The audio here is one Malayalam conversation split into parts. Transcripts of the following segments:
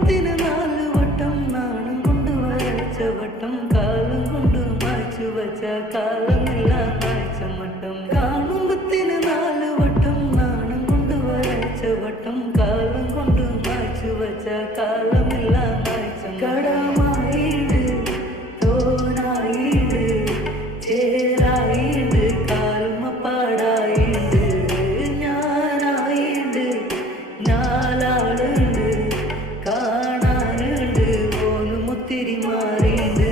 കാണുമ്പത്തിന് 4 വട്ടം നാണം കൊണ്ട് വരച്ച വട്ടം കാലം കൊണ്ട് മാച്ചു വച്ച കാലമില്ല കാഴ്ച മട്ടം കാണുമ്പത്തിന് 4 വട്ടം നാണം കൊണ്ട് വരച്ച വട്ടം കാലം കൊണ്ട് മാച്ചു വച്ച കാലമില്ല കാഴ്ച കടമായിട് തോനായിട് ചേരായിട് കാൽമപ്പാടായിട് ഞാനായിട് നാലാളുണ്ട് കാണാനുണ്ട് ഓനും ഒത്തിരി മാറിയുണ്ട്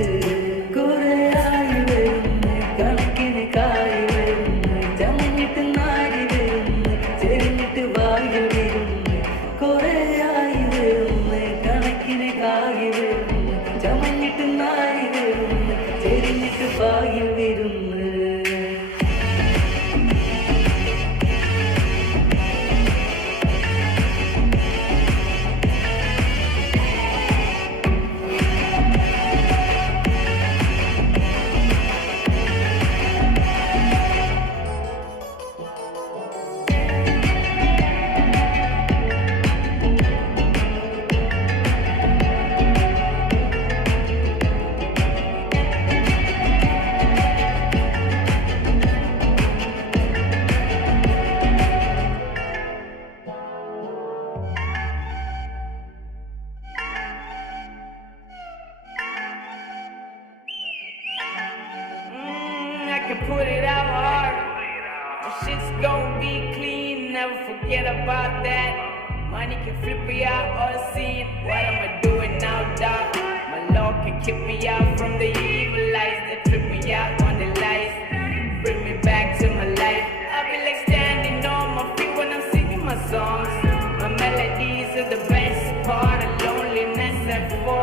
കുറേയായി വരുന്നു കണക്കിന് കായി വരുന്നു ചമഞ്ഞിട്ട് നാടി വരുന്നു ചെരിഞ്ഞിട്ട് വായിൽ വരുന്നു കുറേയായി വരുന്നു കണക്കിന് കായി വരുന്നു ചമഞ്ഞിട്ട് നാടി വരുന്നു ചെരിഞ്ഞിട്ട് വായിൽ വരുന്നു I can put it out hard. My shit's gon' be clean, never forget about that. Money can flip me out or scene. What am I doing now, dog? My Lord can keep me out from the evil lies that trip me out on the lies. Bring me back to my life. I'll be like standing on my feet when I'm singing my songs. My melodies are the best part of loneliness at 4.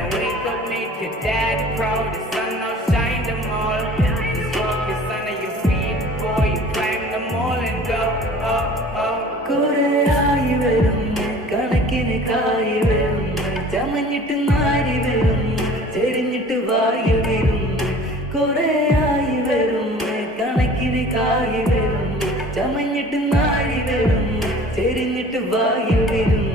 I wake up, make your dad proud. The sun outshine them all. കുറേയായി വരുന്നു കണക്കിന് കായി വരുന്നു ചമഞ്ഞിട്ട് നാരി വരുന്നു ചെരിഞ്ഞിട്ട് വായിൽ വരുന്നു കുറേയായി വരുന്നു കണക്കിന് കായി വരുന്നു ചമഞ്ഞിട്ട് നാരി വരുന്നു ചെരിഞ്ഞിട്ട് വായിൽ വരുന്നു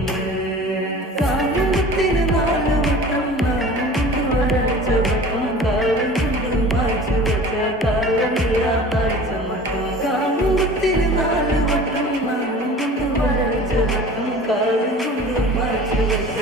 കാണുമ്പത്തിന് 4 വട്ടം നാണം കൊണ്ട് വരച്ച വട്ടം കാലം കൊണ്ട് മാച്ചു വെച്ച കാലമില്ല കാഴ്ച മട്ടം കാണുമ്പത്തിന് 4 വട്ടം നാണം കൊണ്ട് വരച്ച വട്ടം കാലം കൊണ്ട് മാച്ചു വെച്ച